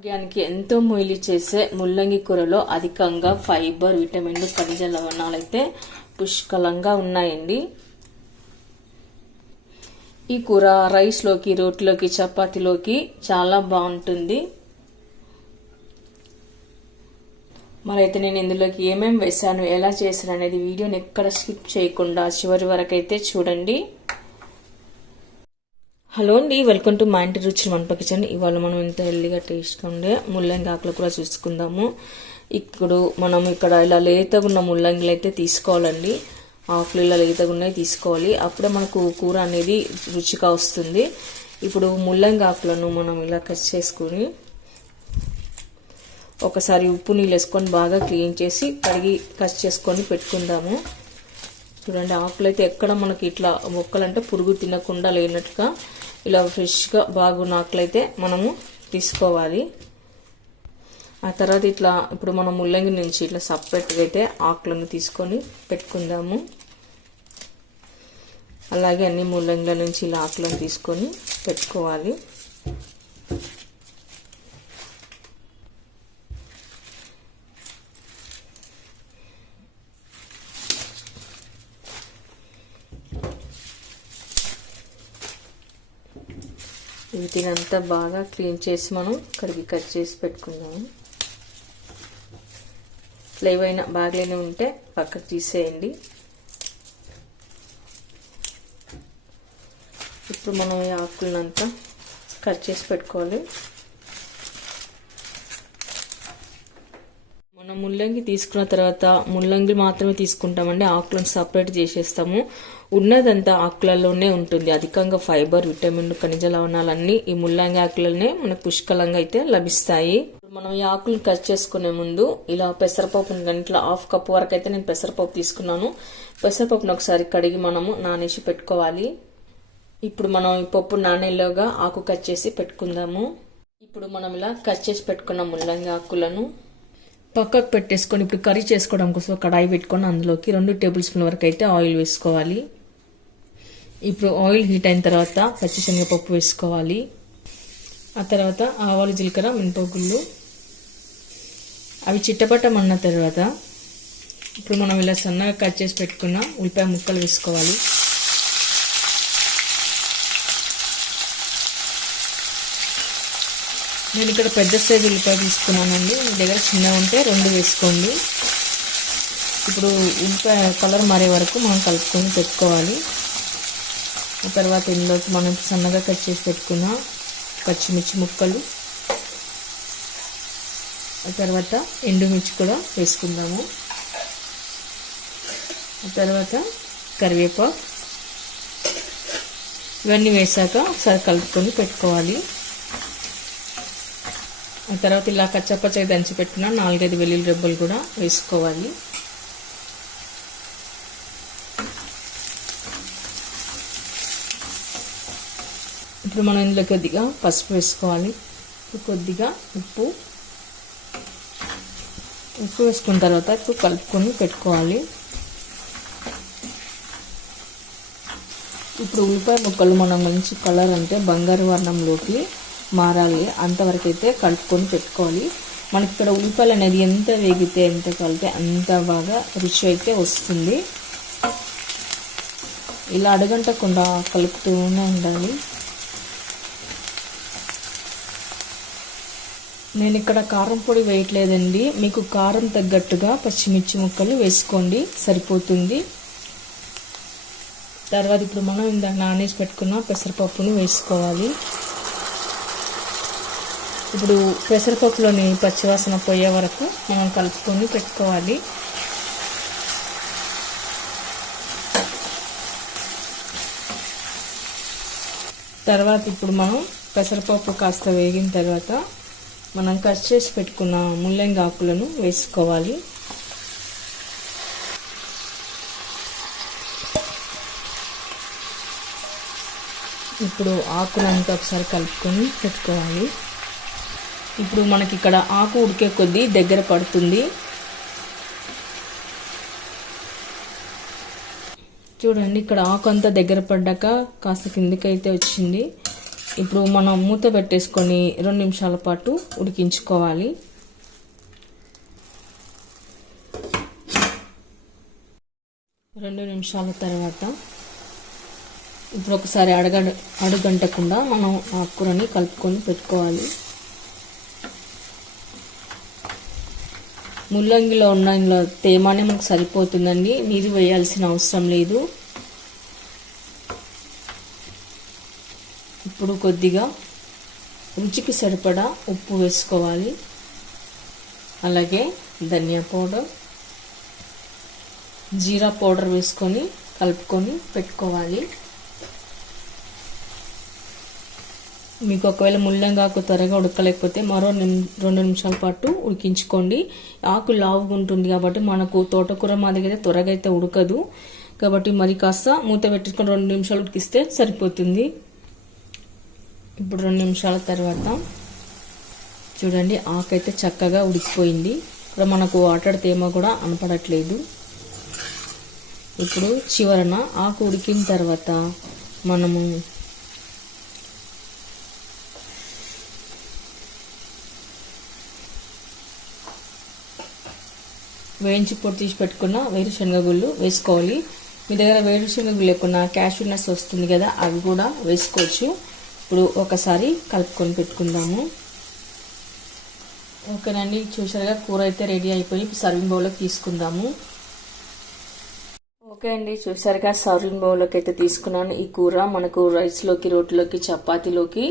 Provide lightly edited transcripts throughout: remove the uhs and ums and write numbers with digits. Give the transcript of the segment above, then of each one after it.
ఆరోగ్యానికి ఎంతో మేలు చేసే ముల్లంగి కూరలో అధికంగా ఫైబర్, విటమిన్లు, ఖనిజ లవణాలు అయితే పుష్కలంగా ఉన్నాయండి. ఈ కూర రైస్లోకి, రోటిలోకి, చపాతీలోకి చాలా బాగుంటుంది. మరైతే నేను ఇందులోకి ఏమేమి వేసాను, ఎలా చేశాను అనేది వీడియోని ఎక్కడ స్కిప్ చేయకుండా చివరి వరకు అయితే చూడండి. హలో అండి, వెల్కమ్ టు మా ఇంటి రుచి వంట కిచెన్. ఇవాళ మనం ఎంత హెల్దీగా టేస్ట్గా ఉండే ముల్లంగి ఆకులు కూడా చూసుకుందాము. ఇప్పుడు మనం ఇక్కడ ఇలా లేతగా ఉన్న ముల్లంగిలు అయితే తీసుకోవాలండి. ఆకులు ఇలా లేతగా ఉన్నాయి తీసుకోవాలి, అప్పుడే మనకు కూర అనేది రుచిగా వస్తుంది. ఇప్పుడు ముల్లంగి ఆకులను మనం ఇలా కట్ చేసుకుని ఒకసారి ఉప్పు నీళ్ళు వేసుకొని బాగా క్లీన్ చేసి కడిగి కట్ చేసుకొని పెట్టుకుందాము. చూడండి, ఆకులు అయితే ఎక్కడ మనకి ఇట్లా మొక్కలంటే పురుగు తినకుండా లేనట్టుగా ఇలా ఫ్రెష్గా బాగున్న ఆకులు అయితే మనము తీసుకోవాలి. ఆ తర్వాత ఇట్లా ఇప్పుడు మనం ముల్లంగి నుంచి ఇట్లా సపరేట్గా అయితే ఆకులను తీసుకొని పెట్టుకుందాము. అలాగే అన్ని ముల్లంగిల నుంచి ఇలా ఆకులను తీసుకొని పెట్టుకోవాలి. వీటినంతా బాగా క్లీన్ చేసి మనం కడిగి కట్ చేసి పెట్టుకుందాము. ఏవైనా బాగానే ఉంటే పక్కకు తీసేయండి. ఇప్పుడు మనం ఈ ఆకులనంతా కట్ చేసి పెట్టుకోవాలి. మనం ముల్లంగి తీసుకున్న తర్వాత ముల్లంగి మాత్రమే తీసుకుంటామండి, ఆకులను సపరేట్ చేసేస్తాము. ఉన్నదంతా ఆకులలోనే ఉంటుంది. అధికంగా ఫైబర్, విటమిన్లు, ఖనిజ లవణాలన్నీ ఈ ముల్లంగి ఆకులనే మనకు పుష్కలంగా అయితే లభిస్తాయి. మనం ఈ ఆకులను కట్ చేసుకునే ముందు ఇలా పెసరపప్పును కానీ ఇట్లా 1/2 కప్ వరకు అయితే నేను పెసరపప్పు తీసుకున్నాను. పెసరపప్పును ఒకసారి కడిగి మనము నానేసి పెట్టుకోవాలి. ఇప్పుడు మనం ఈ పప్పు నానేలోగా ఆకు కట్ చేసి పెట్టుకుందాము. ఇప్పుడు మనం ఇలా కట్ చేసి పెట్టుకున్న ముల్లంగి ఆకులను పక్కకు పెట్టేసుకొని ఇప్పుడు కర్రీ చేసుకోవడం కోసం కడాయి పెట్టుకొని అందులోకి 2 టేబుల్ స్పూన్ల వరకు అయితే ఆయిల్ వేసుకోవాలి. ఇప్పుడు ఆయిల్ హీట్ అయిన తర్వాత పచ్చిశనగపప్పు వేసుకోవాలి. ఆ తర్వాత ఆవాలు, జీలకర్ర, మినపగుళ్ళు అవి చిట్టపట్టమన్న తర్వాత ఇప్పుడు మనం ఇలా సన్నగా కట్ చేసి పెట్టుకున్న ఉల్లిపాయ ముక్కలు వేసుకోవాలి. నేను ఇక్కడ పెద్ద సైజు ఉల్లిపాయ తీసుకున్నానండి, మీ దగ్గర చిన్నగా ఉంటే 2 వేసుకోండి. ఇప్పుడు ఉల్లిపాయ కలర్ మారే వరకు మనం కలుపుకొని పెట్టుకోవాలి. ఆ తర్వాత ఇందులోకి మనం సన్నగా కట్ చేసి పెట్టుకున్న పచ్చిమిర్చి ముక్కలు, ఆ తర్వాత ఎండుమిర్చి కూడా వేసుకుందాము. ఆ తర్వాత కరివేపాకు, ఇవన్నీ వేసాక ఒకసారి కలుపుకొని పెట్టుకోవాలి. ఆ తర్వాత ఇలా కచ్చపచ్చగా దంచి పెట్టిన 4-5 వెల్లుల్లి రెబ్బలు కూడా వేసుకోవాలి. ఇప్పుడు మనం ఇందులో కొద్దిగా పసుపు వేసుకోవాలి. కొద్దిగా ఉప్పు వేసుకున్న తర్వాత ఇప్పుడు కలుపుకొని పెట్టుకోవాలి. ఇప్పుడు ఉల్లిపాయ ముక్కలు మనం మంచి కలర్ అంటే బంగారు వర్ణంలోకి మారాలి, అంతవరకు అయితే కలుపుకొని పెట్టుకోవాలి. మనకి ఇక్కడ ఉల్లిపాయలు అనేది ఎంత వేగితే ఎంత కలిపితే అంత బాగా రుచి అయితే వస్తుంది. ఇలా అడగంటకుండా కలుపుతూనే ఉండాలి. నేను ఇక్కడ కారం పొడి వేయట్లేదండి, మీకు కారం తగ్గట్టుగా పచ్చిమిర్చి ముక్కలు వేసుకోండి, సరిపోతుంది. తర్వాత ఇప్పుడు మనం ఇందాక నానేసి పెట్టుకున్న పెసరపప్పును వేసుకోవాలి. ఇప్పుడు పెసరపప్పులోని పచ్చివాసన పోయే వరకు మనం కలుపుకొని పెట్టుకోవాలి. తర్వాత ఇప్పుడు మనం పెసరపప్పు కాస్త వేగిన తర్వాత మనం కట్ చేసి పెట్టుకున్న ముల్లంగి ఆకులను వేసుకోవాలి. ఇప్పుడు ఆకులంతా ఒకసారి కలుపుకొని పెట్టుకోవాలి. ఇప్పుడు మనకి ఇక్కడ ఆకు ఉడికే కొద్దీ దగ్గర పడుతుంది. చూడండి, ఇక్కడ ఆకు అంతా దగ్గర పడ్డాక కాస్త కిందకైతే వచ్చింది. ఇప్పుడు మనం మూత పెట్టేసుకొని 2 నిమిషాల పాటు ఉడికించుకోవాలి. రెండు నిమిషాల తర్వాత ఇప్పుడు ఒకసారి అడుగంటకుండా మనం ఆకుకూరని కలుపుకొని పెట్టుకోవాలి. ముల్లంగిలో ఉన్న ఇందులో తేమానే మనకు సరిపోతుందండి, నీరు వేయాల్సిన అవసరం లేదు. ఇప్పుడు కొద్దిగా రుచికి సరిపడా ఉప్పు వేసుకోవాలి. అలాగే ధనియా పౌడర్, జీరా పౌడర్ వేసుకొని కలుపుకొని పెట్టుకోవాలి. మీకు ఒకవేళ ముల్లంగాకు త్వరగా ఉడకలేకపోతే మరో 2 నిమిషాల పాటు ఉడికించుకోండి. ఆకు లావుగా ఉంటుంది కాబట్టి మనకు తోటకూర మాదిరిగా త్వరగా అయితే ఉడకదు కాబట్టి మరి కాస్త మూత పెట్టుకొని 2 నిమిషాలు ఉడికిస్తే సరిపోతుంది. ఇప్పుడు 2 నిమిషాల తర్వాత చూడండి, ఆకు అయితే చక్కగా ఉడికిపోయింది. ఇప్పుడు మనకు వాటర్ తేమ కూడా అనపడట్లేదు. ఇప్పుడు చివరన ఆకు ఉడికిన తర్వాత మనము వేయించి పొడి తీసి పెట్టుకున్న వేరుశనగ గుళ్ళు వేసుకోవాలి. మీ దగ్గర వేరుశనగ గుళ్ళు లేకున్నా క్యాష్యూ నట్స్ వస్తుంది కదా, అవి కూడా వేసుకోవచ్చు. ఇప్పుడు ఒకసారి కలుపుకొని పెట్టుకుందాము. ఓకేనండి, చూసారుగా కూర అయితే రెడీ అయిపోయి సర్వింగ్ బౌల్లోకి తీసుకుందాము. ఓకే అండి, చూసారుగా సర్వింగ్ బౌల్లోకి అయితే తీసుకున్నాను. ఈ కూర మనకు రైస్లోకి, రోటీలోకి, చపాతీలోకి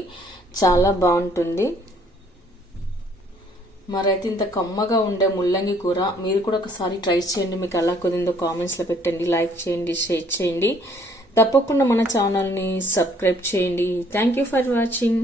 చాలా బాగుంటుంది. మరైతే ఇంత కమ్మగా ఉండే ముల్లంగి కూర మీరు కూడా ఒకసారి ట్రై చేయండి. మీకు ఎలా కుదిరిందో కామెంట్స్లో పెట్టండి, లైక్ చేయండి, షేర్ చేయండి. తప్పకుండా మన ఛానల్ని సబ్స్క్రైబ్ చేయండి. Thank you for watching.